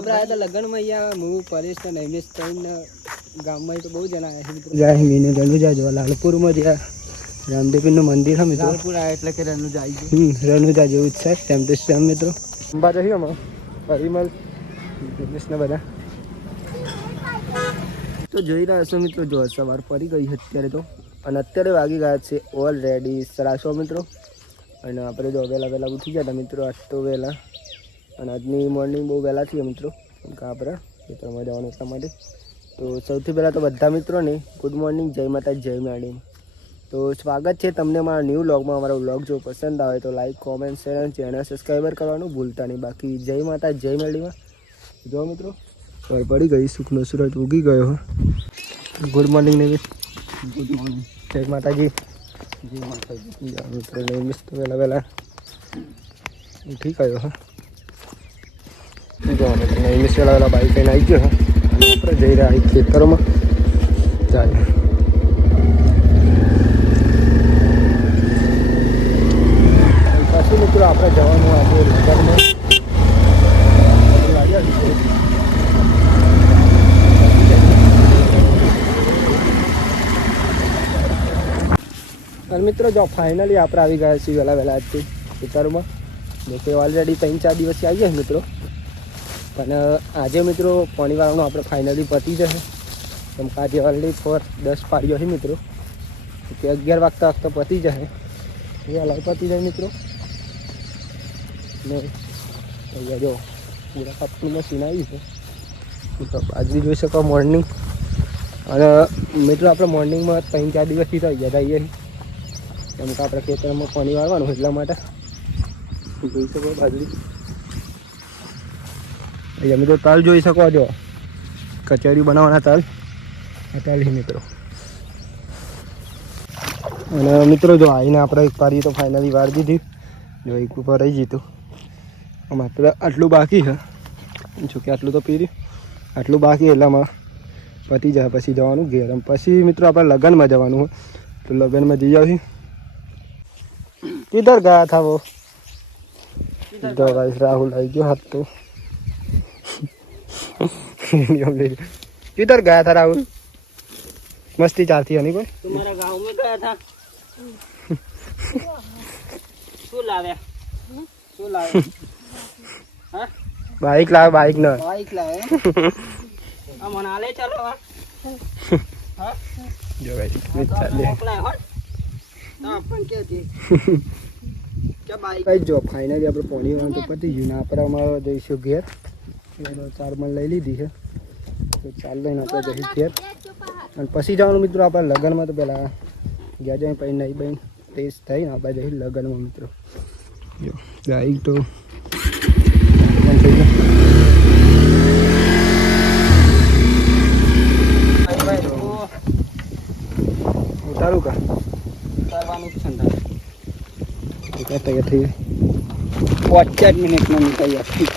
આપણે આ તો લગ્નમાં અહીંયા હું પરેશ ને નૈમેશ થઈને ગામમાં તો બહુ જણા આવ્યા છે મિત્રો. જાય મીને રણુજા જોવા લાલપુરમાં જ્યાં રામદેવપીરનું મંદિર છે મિત્રો. લાલપુર આવે એટલે કે રણુજા આવી ગયું. રણુજા જેવું જ છે તેમ તો સેમ મિત્રો. અંબા જઈએ અમે પરિમલ નૈમેશને બધા તો જોઈ રહ્યા છો મિત્રો. જો સવાર પડી ગઈ છે અત્યારે તો, અને અત્યારે વાગી ગયા છે ઓલરેડી 100 મિત્રો. અને આપણે જો વહેલા ઉઠી ગયા હતા મિત્રો આજ તો વહેલા, અને આજની મોર્નિંગ બહુ વહેલા થઈએ મિત્રો કેમ કે આપણે ખેતરમાં જવાનું એટલા માટે. તો સૌથી પહેલાં તો બધા મિત્રોને ગુડ મોર્નિંગ, જય માતા જય મેડમ. તો સ્વાગત છે તમને મારા ન્યૂ વ્લોગમાં. અમારો વ્લોગ જો પસંદ આવે તો લાઈક કોમેન્ટ શેર અને ચેનલ સબસ્ક્રાઈબર કરવાનું ભૂલતા નહીં. બાકી જય માતા જય મેડમાં જો મિત્રો. સવાર પડી ગઈ, સુખનો સૂરજ ઉગી ગયો. Good morning Naimesh. Good morning. જય માતાજી. જય માતાજી. મિત્રો નૈમેશ તો વહેલા ઉઠી ગયો હા. જો નૈમેશ વહેલા બાઈક લઈને આવી ગયો. અને આપણે જઈ રહ્યા ખેતરોમાં. ચાલે પાછું મિત્રો આપણે જવાનું આજે લગ્નમાં. અને મિત્રો જો ફાઇનલી આપણે આવી ગયા છીએ વહેલા આજથી ખેતરમાં. જોકે ઓલરેડી 3-4 દિવસથી આવી ગયા મિત્રો, પણ આજે મિત્રો પાણીવાળાનું આપણે ફાઇનલી પતી જશે. કેમ કે આજે ઓલરેડી 10 પાડ્યો છે મિત્રો, કે 11 વાગતા પતી જશે. એ અલગ પતી જાય મિત્રો. ને અહીંયા જો પૂરા કાપનું મશીન આવ્યું છે મિત્રો. બાજરી જોઈ શકો મોર્નિંગ. અને મિત્રો આપણે મોર્નિંગમાં 3-4 દિવસથી તો અહીંયા જઈએ કેમ કે આપણે ખેતરમાં પાણી વાળવાનું એટલા માટે. જોઈ શકો બાજરી. અહીંયા મિત્રો તલ જોઈ શકો છો, કચોરી બનાવવાના તલ. આ તલ છે મિત્રો. અને મિત્રો જો આવીને આપણે એક પારી તો ફાઇનલી વાર દીધી. જો એક ઉપર રહી જીતું. માત્ર આટલું બાકી છે, જોકે આટલું તો પીર્યું, આટલું બાકી એટલામાં પતી જાય. પછી જવાનું ઘેર. પછી મિત્રો આપણે લગ્નમાં જવાનું હોય તો લગ્નમાં જઈ આવીએ. किधर गया था वो? तो गाइस राहुल आई गया हाथ तो. किधर गया था राहुल? मस्ती चाहती है नहीं कोई? तुम्हारा गांव में गया था. શું લાવ્યા? હા બાઈક લાવે. બાઈક લાવે. આ મનાલે ચાલો. હા જો ગાઈસ ચાલે. જો ફાઇનલી આપણે પોણી વાળું તો પતી ગયું ને આપણે અમારે જઈશું ઘેર. 4 મણ લઈ લીધી છે તો 4 લઈને આપણે જઈશું ઘેર. અને પછી જવાનું મિત્રો આપણે લગ્નમાં. તો પહેલાં ગયા જાય પછી નહીં બહેન ટેસ્ટ થઈને આપણે જઈશું લગ્નમાં મિત્રો. જો ગાઈક તો ઉતારું કા ઉતારવાનું ઠંડા તૈયાર થઈ જાય. 5 મિનિટમાં તૈયાર થઈ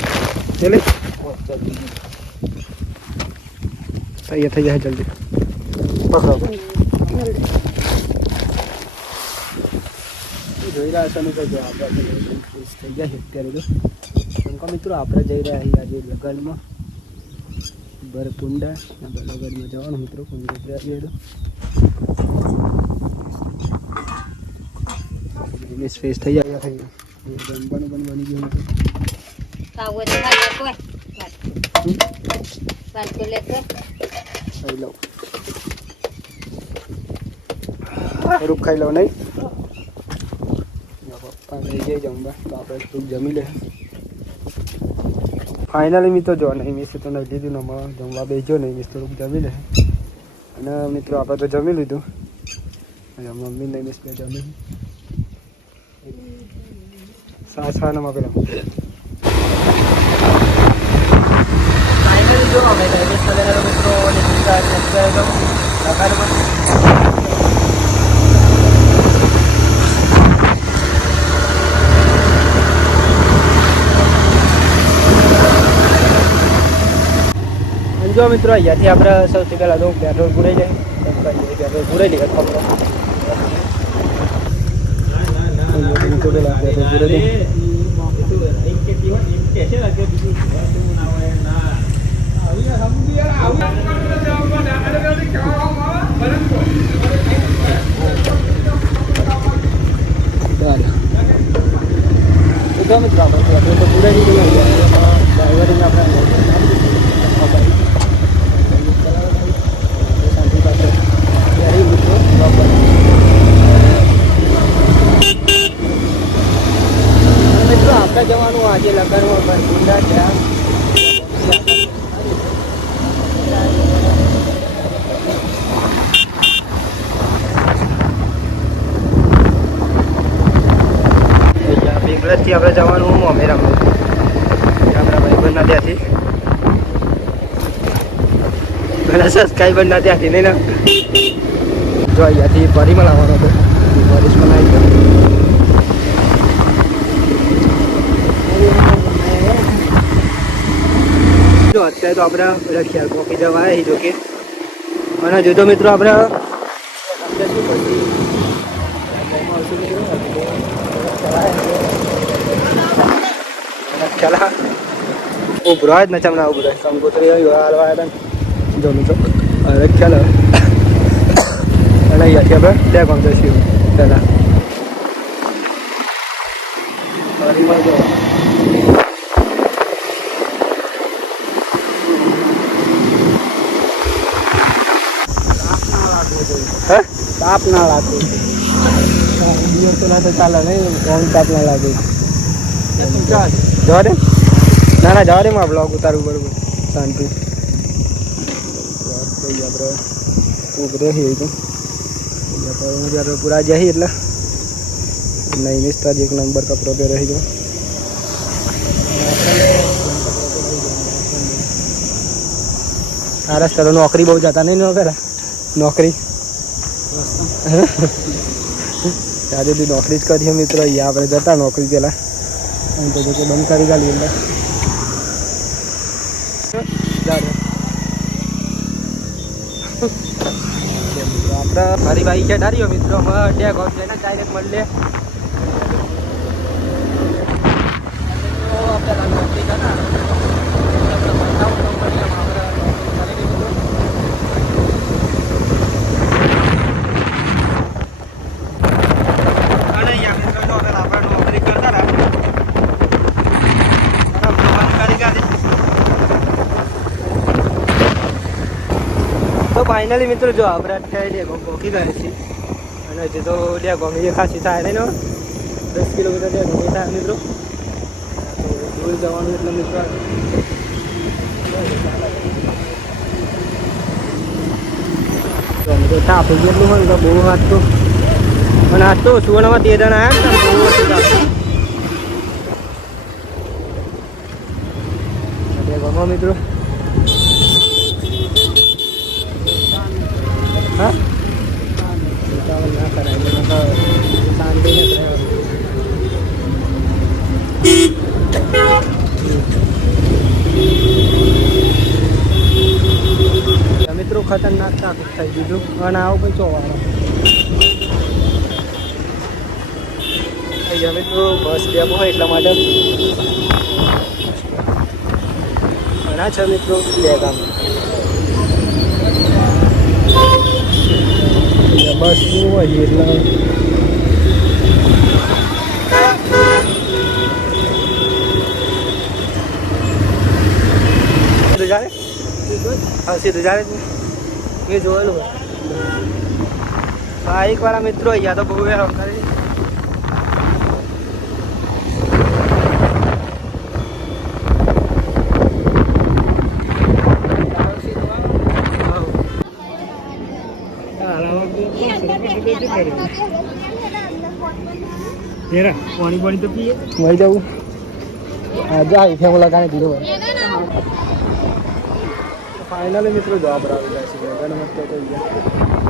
ચાલે. 5 મિનિટ તૈયાર થઈ જાય જલ્દી. જોઈ રહ્યા છો મિત્રો. જો આપણે થઈ ગયા છે અત્યારે તો. કેમ કે મિત્રો આપણે જઈ રહ્યા છીએ આજે લગ્નમાં ભરપુંડા. લગ્નમાં જવાનું મિત્રો. આજે તો મિસ ફેસ થઈ ગયા. થઈ જમવાનું પણ બની ગયું. ખાઈ લઉં. થોડુંક ખાઈ લઉં નહીં. પપ્પા લઈ જાય જમવા તો આપણે થોડુંક જમી લે. ફાઇનલી મિત્રો જો નહીં મિસ તો નહીં લીધું ને જમવા બેસજો. નહીં મિસ થોડુંક જમી લે. અને મિત્રો આપણે તો જમી લીધું. અને મમ્મી નહીં મિસ બે જમી સાસવાનામાં પેલા. ફાઇનલી જો અમે મિત્રો જો મિત્રો અહીંયાથી આપણે સૌથી પહેલાં તો પેટ્રોલ પૂરાઈ જાય. પેટ્રોલ પૂરાઈ લઈએ ખબર. આપણે જવાનું હું અમેરામાં આપણા ભાઈબંધના ત્યાંથી ઘણા સબસ્ક્રાઈબર ના ત્યાંથી નહીં ને જો અહીંયાથી પરિમળ આવવાનો હતો પરિસમાં આવી ગયો જો અત્યારે તો આપણે બધા ખ્યાલ પોકી જવા આવ્યા જો કે અને જો તો મિત્રો આપણે ચલા ઉભરો જ ને ચમણા ઉભરો કંકોત્રી હાલવા હતા જો મિત્રો અરે ખ્યાલ અને અહીંયાથી આપણે ત્યાં કોણ જઈશું પહેલાં તાપ ના લાગે દિવસ તો ના તો ચાલે નહીં કોણ તાપ ના લાગે જવા દે ના જવા દે માં બ્લોગ ઉતારવું બરોબર શાંતિ આપણે ઉભરે છે તો જ્યારે પૂરા જઈએ એટલે નહીં નિસ્તા એક નંબર કપડો પે રહી ગયો આ રસ્તા તો નોકરી બહુ જતા નહીં પેલા નોકરી ત્યાં સુધી નોકરી જ કરીએ મિત્રો અહીંયા આપણે જતા નોકરી પેલા તો જો કે બંધ કરી ગાલી એટલે આપણે મારી બાઈક છે ડાર્યો મિત્રો ત્યાં ગોમ જઈને ડાયરેક્ટ મળીએ નોકરી કરતા ફાઇનલી મિત્રો જો આપણે અત્યારે પહોંચી ગયા છીએ અને હજી તો ડેગોમ એ ખાસી થાય નહીં 10 કિલોમીટર ડેગોમ થાય મિત્રો તો દૂર જવાનું એટલે મિત્રો તો તાપ જેટલું હોય તો બહુ વાત તો અને આજ તો સુવર્ણમાં 13 જણા આવ્યા ને બહુ ડેગોમાં મિત્રો હા ઉતાવળ ના કરાય શાંતિ મિત્રો ખતરનાક ટ્રાફિક થઈ દીધું અને આવું કંઈ ચોવાળો અહીંયા મિત્રો બસ ડેપો હોય એટલા માટે ઘણા છે મિત્રો લેગામ બસ શું હોય એટલે હા સીધું જાણે મેં જોયેલું હોય બાઈક વાળા મિત્રો અહીંયા તો બહુ હેરાન કરે પાણી પાણી તો પીએ મરી જવું જાય ફેમ લગાને દીધો ફાઇનલી મિત્રો જવાબ આવી જાય છે ગણમત તો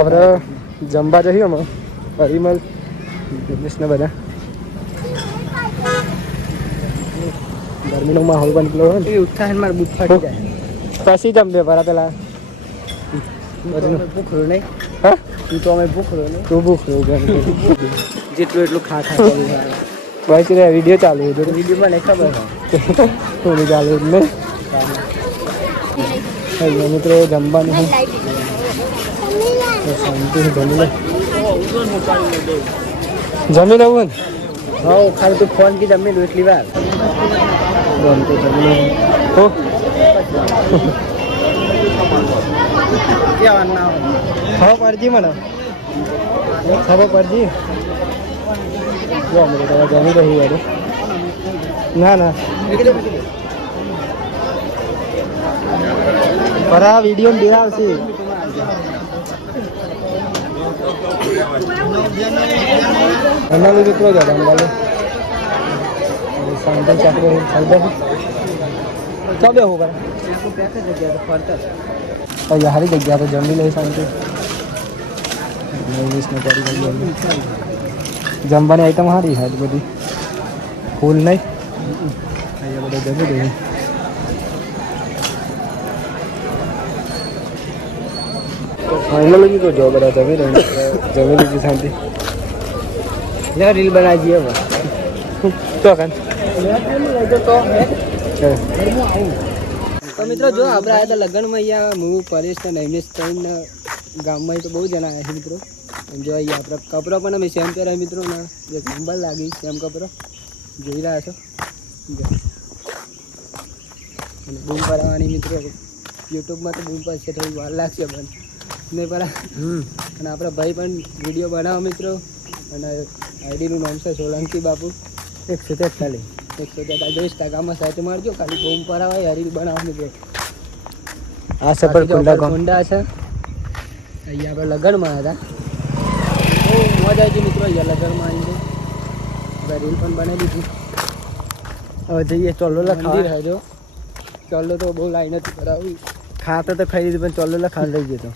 આપણે જમવા જઈએ અમે પરિમલ ને બધા ગરમીનો માહોલ પણ પેલો હોય ને ઉત્સાહ મારે બુટ ફાટી જાય પછી જમવે પરા પેલા ભૂખરું નહીં હા તું તો અમે ભૂખરો નહીં તું ભૂખરું જેટલું એટલું ખા બસ વિડીયો ચાલુ હતો વિડીયો મને ખબર થોડી ચાલુ જ નહીં મિત્રો જમવાનું હું શાંતિ જમી લે જમી લઉં ને હા ખાલી તું ફોન કી જમી લો એટલી વાર ફોન તો જમી હો ખબર પડજી મને ખબર પડજી જો અમે તો જમી રહી યાર ના ના પર આ વિડીયો બે આવશે મિત્રો જતા અંબાલે સાંજે ચાકરી ખાઈ ચાલ બે હોગા હારી જગ્યા તો જમી લઈ શાંતિ જમવાની આઈટમ સારી છે બધી ફૂલ નહીં અહીંયા બધા જમી દઈએ ફાઇનલી તો જો બધા જમી લીધી શાંતિ રીલ બનાવી દઈએ તો મિત્રો જો આપણે આવ્યા હતા લગ્નમાં અહીંયા હું પરેશ ને નૈમેશ ત્રણ ગામમાં તો બહુ જણા આવ્યા છે મિત્રો જો અહીંયા આપણે કપડો પણ અમે સેમ પહેરાય મિત્રો ને જે નંબર લાગી સેમ કપડો જોઈ રહ્યા છો અને બૂમ પરાવવાની મિત્રો યુટ્યુબમાં તો બૂમ પડશે થોડી વાર લાગશે પણ નહીં પરા અને આપણા ભાઈ પણ વિડીયો બનાવો મિત્રો અને આઈડીનું નામ છે સોલંકી બાપુ 143 143 ઇન્સ્ટાગ્રામમાં સાથે મારજો ખાલી બૂમ પરાવાય હારી બનાવો મિત્રો આ સફર કુંડા છે અહીંયા આપણે લગ્નમાં હતા બહુ મજા આવી મિત્રો અહીંયા લગ્નમાં આવી આપણે રીલ પણ બનાવી દીધી હવે જઈએ ચોલો લખાવી રહેજો ચોલો તો બહુ લાઈન હતી કરાવી ખાતા તો ખાઈ દીધું પણ ચોલો લખા લઈ ગયો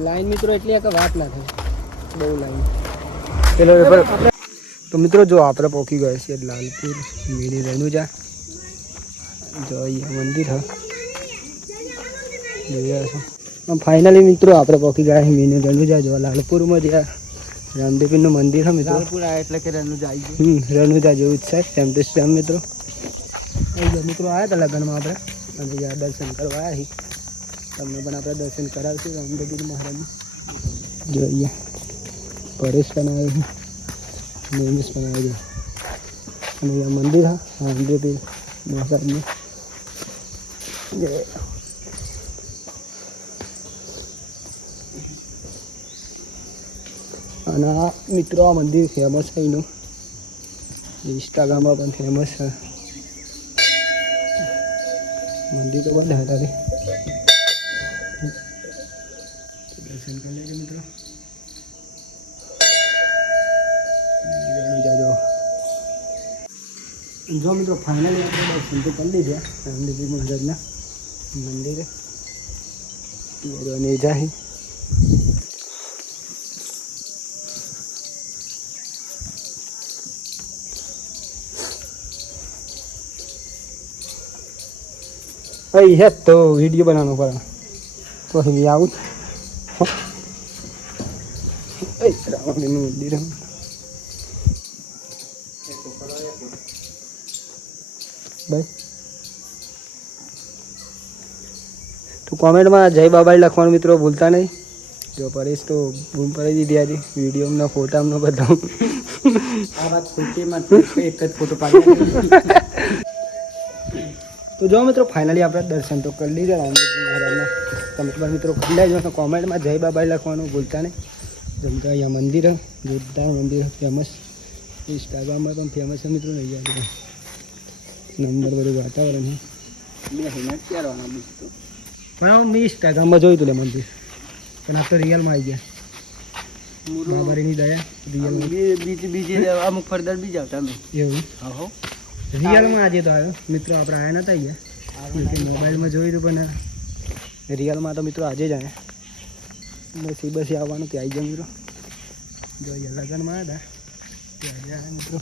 લાઈન મિત્રો એટલી કે વાત ના થાય બહુ લાઈન પેલો તો મિત્રો જો આપણે પહોંચી ગયા છીએ લાલપુર મિની રેણુજા જો અહીંયા મંદિર હા જોયા છો ફાઇનલી મિત્રો આપણે પહોંચી ગયા મિની રેણુજા જો લાલપુરમાં જ્યાં રામદેવપીરનું મંદિર છે મિત્રો લાલપુર આવ્યા એટલે કે રેણુજા આવી ગયું રેણુજા જેવું જ છે સેમ ટુ સેમ મિત્રો મિત્રો આવ્યા હતા લગ્નમાં આપણે અને જ્યાં દર્શન કરવા આવ્યા તમને પણ આપણે દર્શન કરાવશું રામદેવપીર મહારાજનું જો અહીંયા પરેશ પણ આવે છે નૈમેશ પણ આવે છે અને અહીંયા મંદિર હા રામદેવપીર મહારાજનું અને આ મિત્રો આ મંદિર ફેમસ છે એનું ઇન્સ્ટાગ્રામમાં પણ ફેમસ છે મંદિર તો બધા હતા દર્શન કરી લેજો મિત્રો જો મિત્રો ફાઇનલી આપણે દર્શન તો કરી લીધા રામદેવપીર મહારાજના મંદિરે અને જાય अई है तो वीडियो बनाना पड़ा तो हम आउट मंदिर भाई तो कमेंट में जय बाबा लखवा मित्रों भूलता नहीं जो परेश तो बूम पड़ी दीदी आज वीडियो में फोटा में बताऊँ आ बात एक फोटो पाड़ तो जो मित्रों फाइनली आप दर्शन तो कर लीजिए रामदेवपीर महाराजना તમે પણ મિત્રો કરી લેજો કોમેન્ટમાં જય બાબા લખવાનું ભૂલતા નહીં જેમ કે અહીંયા મંદિર જોરદાર મંદિર ફેમસ ઇન્સ્ટાગ્રામમાં પણ ફેમસ છે મિત્રો નહીં જાય નંબર બધું વાતાવરણ છે પણ મેં ઇન્સ્ટાગ્રામમાં જોયું હતું મંદિર પણ આ તો રિયલમાં આવી ગયા બાબારીની દયા રિયલમાં બીજી અમુક ફરદર બીજા આવતા એવું હા રિયલમાં આજે તો આવ્યો મિત્રો આપણે આવ્યા નતા ગયા મોબાઈલમાં જોયું હતું પણ રિયલમાં તો મિત્રો આજે જ આવ્યા બસ આવવાનું ત્યાં આવી ગયા મિત્રો જો લગ્નમાં આવ્યા હતા ત્યાં આવ્યા મિત્રો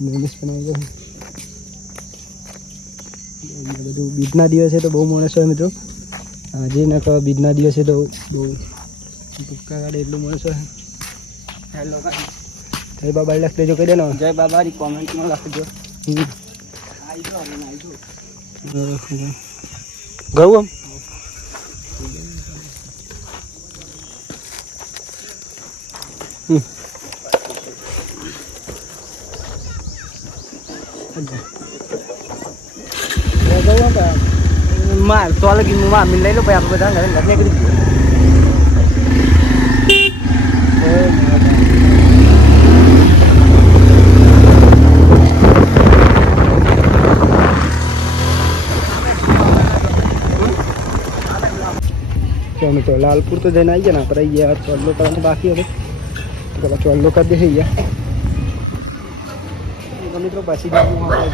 નૈમેશ પણ આવી ગયો બધું બીજના દિવસે તો બહુ માણસ હોય મિત્રો આજે ના કહો બીજના દિવસે તો બહુ ભૂક્કા કાઢે એટલું માણસ હોય હેલો જય બાબા લખ દેજો કહી દે ને જય બાબાની કોમેન્ટમાં લખજો ગયું આમ માર તો લગી હું મામી લઈ લો પછી આપણે બધા ઘરે નીકળી જઈએ. મિત્રો લાલપુર તો જઈને આવી ગયા ને આપણે અહીંયા ચોલ્લો કરવાનું બાકી હતું પેલા ચોલ્લો કરી દે અહીંયા મિત્રો પછી જવાનું આપણે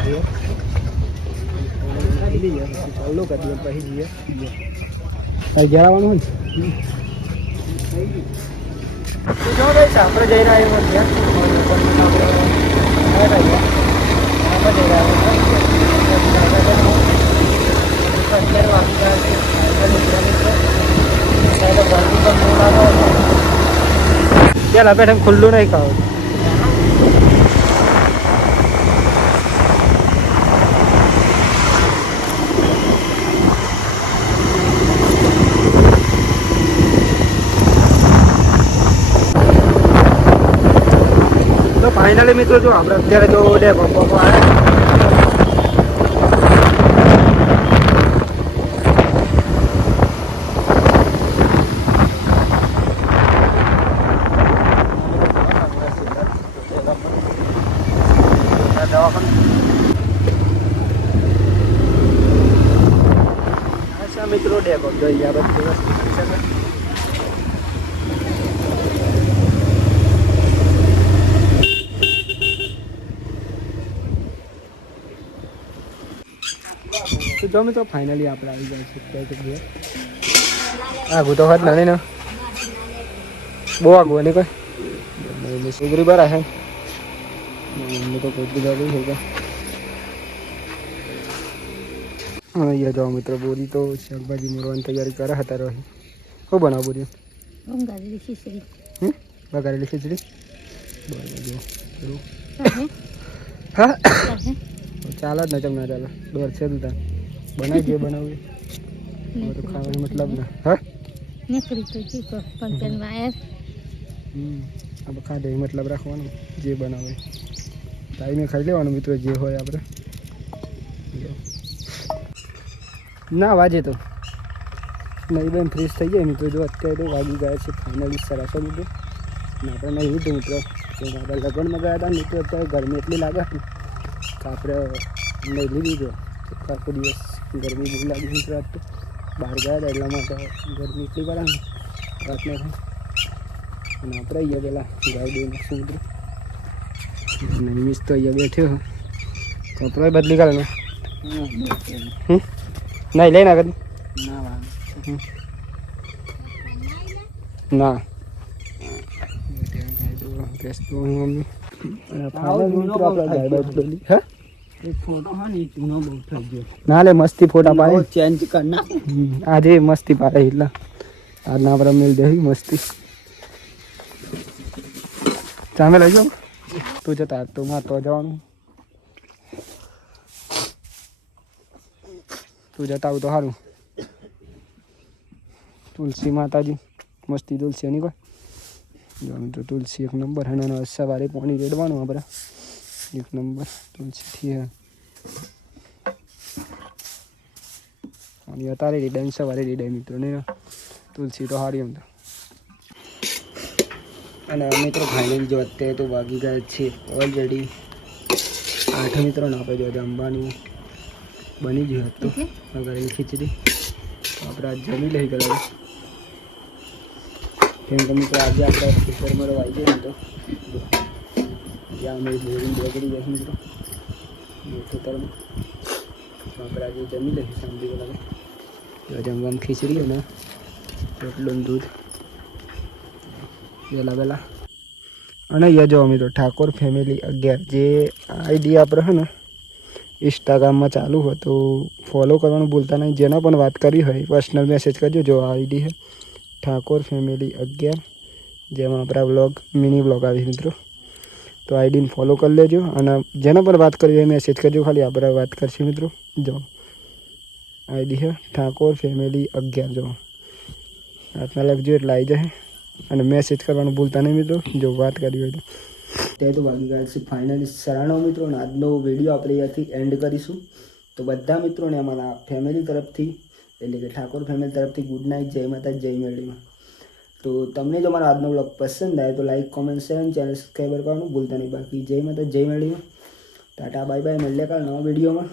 જઈએ ચોલ્લો કરી દઈએ પછી જઈએ ઘેર આવવાનું હોય જો ભાઈ આપણે જઈને આવ્યો ત્યાં ચાલ આપણે ખુલ્લું નહીં ખાવ તો ફાઇનલી મિત્રો જો આપણે અત્યારે તો ડેપો આવ્યા મિત્રો ડેપો જોઈએ આ બધી વસ્તુ તો જો મિત્રો ફાઇનલી આપણે આવી જાય છે ક્યાં જગ્યાએ આગું તો હોત નહીં ને બહુ આગું નહીં કોઈ સુગરી બરા છે મમ્મી તો કોઈ બીજા બી થઈ ગયા અહીંયા જાઓ મિત્રો બોરી તો શાકભાજી મોરવાની તૈયારી કરે હતા રહી શું બનાવ બોરી વઘારેલી ખીચડી વઘારેલી ખીચડી હા ચાલે જ ને ચમ ના ચાલે દોર છે તું બનાવી દે બનાવી તો ખાવાનો મતલબ ને હા નીકળી તો ચીકો પણ વાયર આપણે ખાધે મતલબ રાખવાનું જે બનાવે ટાઈમે ખાઈ લેવાનું મિત્રો જે હોય આપણે ના વાજે તો નહીં બેન ફ્રેશ થઈ જાય મિત્રો જો અત્યારે તો વાગી ગયા છે ફાઇનલી સરાસો મિત્રો ને આપણે નહીં લીધું મિત્રો આપણે લગ્નમાં ગયા હતા મિત્રો અત્યારે ગરમી એટલી લાગે તો આપણે નહીં લીધી જો આખો દિવસ ગરમી બહુ લાગી મિત્રો આજ તો બહાર ગયા હતા એટલા માટે ગરમી એટલી પડે ને રાતને અને આપણે અહીંયા પેલા ગાય દઈને સમુદ્ર મિસ તો અહીંયા બેઠ્યો કપડા બદલી કાઢે નહીં લઈને આગળ ના ના લે મસ્તી ફોટા પાડે ચેન્જ કરના આજે મસ્તી પાડે એટલા આજના આપણે મેળ દેવી મસ્તી ચામે લઈ જાઓ તું જતા તો માં તો જવાનું તું જતા આવું તો સારું તુલસી માતાજી મસ્તી તુલસી નહીં કોઈ તો તુલસી એક નંબર હે સવારે પાણી રેડવાનું આપણે એક નંબર તુલસીથી હે પાણી અત્યારે રેડાય સવારે રેડાય મિત્રો નહીં તુલસી તો સારી એમ તો અને મિત્રો ફાઇનલી જો અત્યારે તો વાગી ગયા છે ઓલરેડી 8 મિત્રોને આપણે જો જમવાનું બની ગયું હતું વઘારેલી ખીચડી આપણે આજ જમી લઈ ગયા કેમ કે મિત્રો આજે આપણે ખેતરમાં આવી જાય ને તો જ્યાં અમે બોરિંગ બગડી જાય મિત્રો ખેતરમાં આપણે આજે જમી લઈએ શાંતિ લાગે જમવામાં ખીચડી અને રોટલું દૂધ વહેલા અને અહીંયા જો મિત્રો ઠાકોર ફેમિલી 11 જે આઈડી આપણે છે ને ઇન્સ્ટાગ્રામમાં ચાલુ હોય તો ફોલો કરવાનું ભૂલતા નહીં જેના પણ વાત કરી હોય પર્સનલ મેસેજ કરજો જો આ આઈડી છે ઠાકોર ફેમિલી 11 જેમાં આપણા વ્લોગ મિની વ્લોગ આવે મિત્રો તો આઈડીને ફોલો કરી લેજો અને જેના પણ વાત કરી હોય મેસેજ કરજો ખાલી આપણે વાત કરશું મિત્રો જો આઈડી છે ઠાકોર ફેમિલી 11 જો આટલા લખજો એટલે આવી જાય અને મેસેજ કરવાનું ભૂલતા નહીં મિત્રો જો વાત કરી હોય તો તે તો બાકી ગયા છે ફાઇનલી સરાણો મિત્રો આજનો વિડીયો આપણે અહીંયાથી એન્ડ કરીશું તો બધા મિત્રોને અમારા ફેમિલી તરફથી એટલે કે ઠાકોર ફેમિલી તરફથી ગુડ નાઇટ, જય માતા, જય મેળીમાં. તો તમને જો મારો આજનો બ્લોગ પસંદ આવે તો લાઈક, કોમેન્ટ, શેર અને ચેનલ સબસ્ક્રાઈબર કરવાનું ભૂલતા નહીં. બાકી જય માતા, જય મેળીમાં. ટાટા બાય બાય, મળીએ કાલ નવા વિડીયોમાં.